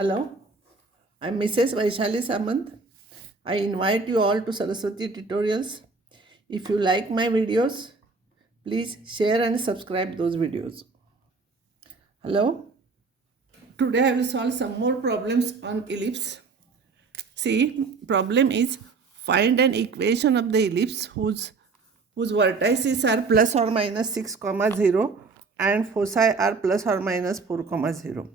Hello, I'm Mrs. Vaishali Samant. I invite you all to Saraswati Tutorials. If you like my videos, please share and subscribe those videos. Hello, today I will solve some more problems on ellipse. See, problem is find an equation of the ellipse whose vertices are plus or minus 6, 0 and foci are plus or minus 4, 0.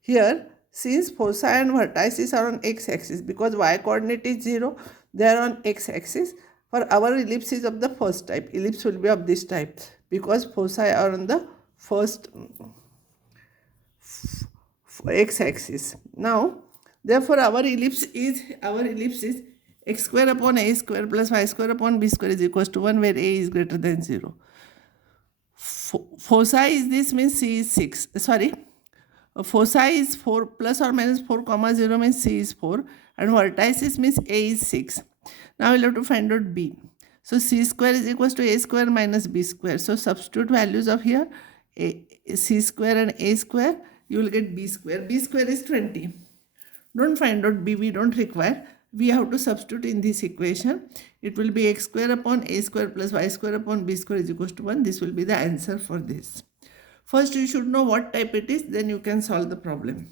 Here, since foci and vertices are on x-axis, because y-coordinate is 0, they are on x-axis. For our ellipses of the first type, ellipse will be of this type because foci are on the first x-axis. Now, therefore, our ellipse is x square upon a square plus y square upon b square is equals to 1, where a is greater than 0. Foci is this, means c is 6. Foci is 4 plus or minus 4, 0 means c is 4 and vertices means a is 6. Now we'll have to find out b. So c square is equals to a square minus b square. So substitute values of here c square and a square, you will get b square. B square is 20. Don't find out b, we don't require. We have to substitute in this equation. It will be x square upon a square plus y square upon b square is equals to 1. This will be the answer for this. First, you should know what type it is, then you can solve the problem.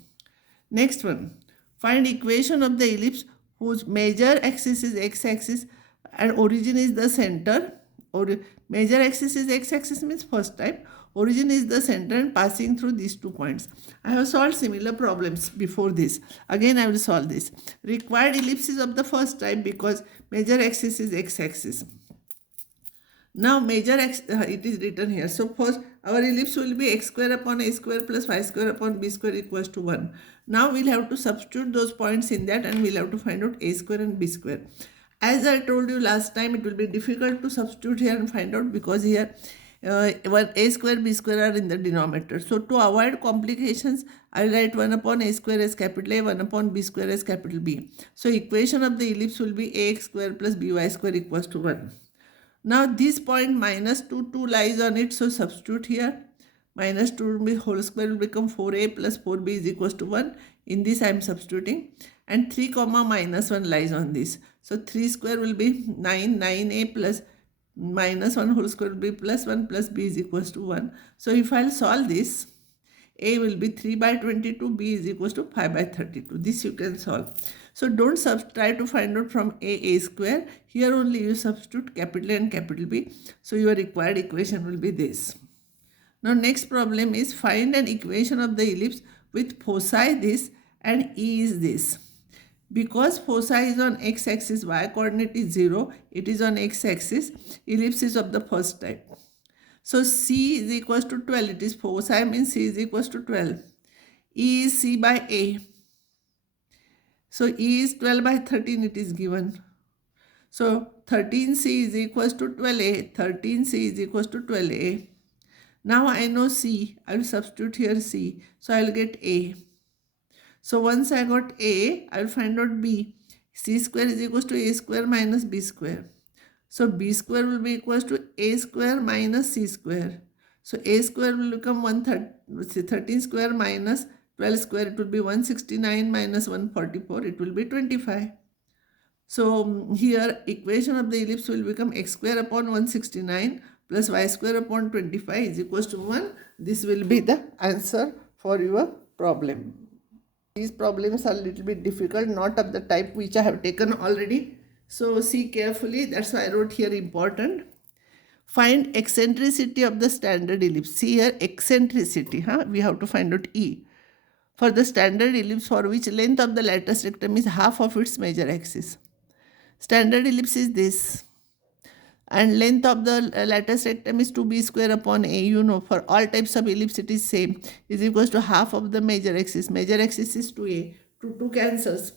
Next one, find equation of the ellipse whose major axis is x-axis and origin is the center. Or major axis is x-axis means first type. Origin is the center and passing through these 2 points. I have solved similar problems before this. Again, I will solve this. Required ellipses of the first type because major axis is x-axis. Now major x, it is written here. So first our ellipse will be x square upon a square plus y square upon b square equals to 1. Now we'll have to substitute those points in that and we'll have to find out a square and b square. As I told you last time, it will be difficult to substitute here and find out because here one a square b square are in the denominator. So to avoid complications, I will write 1 upon a square as capital A, 1 upon b square as capital B. So equation of the ellipse will be ax square plus by square equals to 1. Now this point minus 2 lies on it, so substitute here. Minus 2 whole square will become 4a plus 4b is equals to 1. In this I am substituting. And 3 comma minus 1 lies on this. So 3 square will be 9, 9a plus minus 1 whole square will be plus 1 plus b is equals to 1. So if I will solve this, a will be 3 by 22, b is equals to 5 by 32. This you can solve. So don't try to find out from a square. Here only you substitute capital A and capital B. So your required equation will be this. Now next problem is find an equation of the ellipse with foci this and E is this. Because foci is on x-axis, y-coordinate is 0, it is on x-axis, ellipse is of the first type. So C is equals to 12, it is foci means C is equals to 12. E is C by A. So E is 12 by 13 it is given. So 13C is equals to 12A. 13C is equals to 12A. Now I know C. I will substitute here C. So I will get A. So once I got A, I will find out B. C square is equals to A square minus B square. So B square will be equals to A square minus C square. So A square will become 13 square minus 12 square, it will be 169 minus 144, it will be 25. So here equation of the ellipse will become x square upon 169 plus y square upon 25 is equals to 1. This will be the answer for your problem. These problems are a little bit difficult, not of the type which I have taken already. So see carefully, that's why I wrote here important. Find eccentricity of the standard ellipse. See here eccentricity, we have to find out E. For the standard ellipse for which length of the lattice rectum is half of its major axis. Standard ellipse is this. And length of the lattice rectum is 2b square upon a. You know, for all types of ellipse it is same. Is equals to half of the major axis. Major axis is 2a. 2 cancels.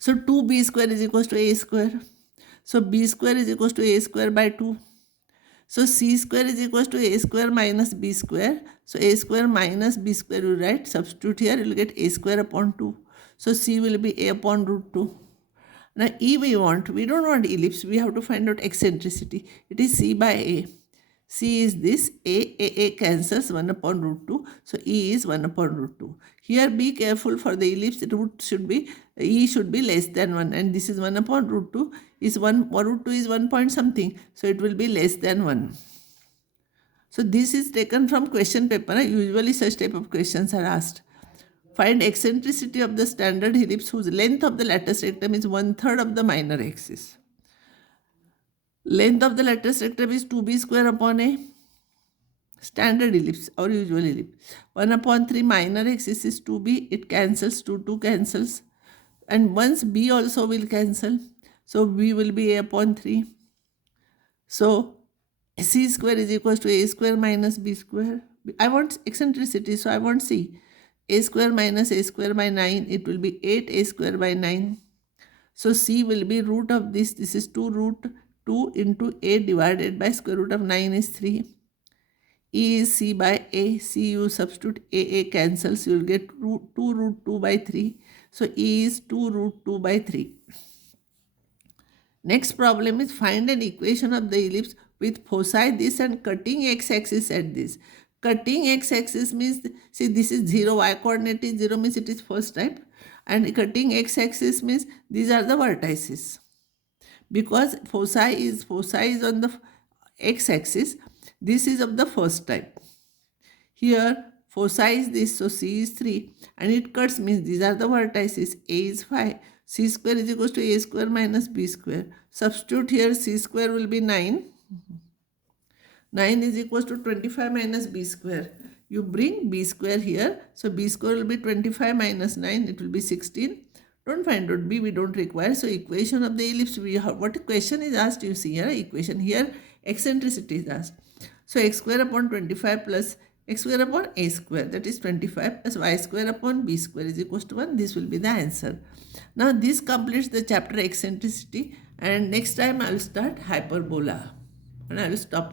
So 2b square is equals to a square. So b square is equals to a square by 2. So c square is equals to a square minus b square. So a square minus b square you write. Substitute here, you will get a square upon 2. So c will be a upon root 2. Now E we don't want ellipse. We have to find out eccentricity. It is c by a. C is this, A cancels 1 upon root 2. So E is 1 upon root 2. Here be careful for the ellipse, root should be, E should be less than 1, and this is 1 upon root 2 is 1, or root 2 is 1 point something. So it will be less than 1. So this is taken from question paper. Usually such type of questions are asked. Find eccentricity of the standard ellipse whose length of the lattice rectum is 1/3 of the minor axis. Length of the lattice rectum is 2b square upon a standard ellipse or usual ellipse. 1 upon 3 minor axis is 2b. It cancels, 2 cancels. And once b also will cancel. So b will be a upon 3. So c square is equals to a square minus b square. I want eccentricity, so I want c. A square minus a square by 9, it will be 8a square by 9. So c will be root of this. This is 2 root 2 into a divided by square root of 9 is 3. E is c by a. C you substitute a cancels. You will get 2 root 2 by 3. So E is 2 root 2 by 3. Next problem is find an equation of the ellipse with foci this and cutting x-axis at this. Cutting x-axis means, see this is 0, y coordinate is 0 means it is first type, and cutting x-axis means these are the vertices. Because foci is on the x-axis, this is of the first type. Here foci is this, so c is 3, and it cuts means these are the vertices. A is 5. C square is equals to a square minus b square. Substitute here, c square will be 9. 9 is equals to 25 minus b square. You bring b square here, so b square will be 25 minus 9, it will be 16. Don't find out b, we don't require. So equation of the ellipse, we have, what question is asked, you see here, equation here, eccentricity is asked. So x square upon 25 plus x square upon a square, that is 25 plus y square upon b square is equals to 1. This will be the answer. Now this completes the chapter eccentricity, and next time I will start hyperbola, and I will stop now.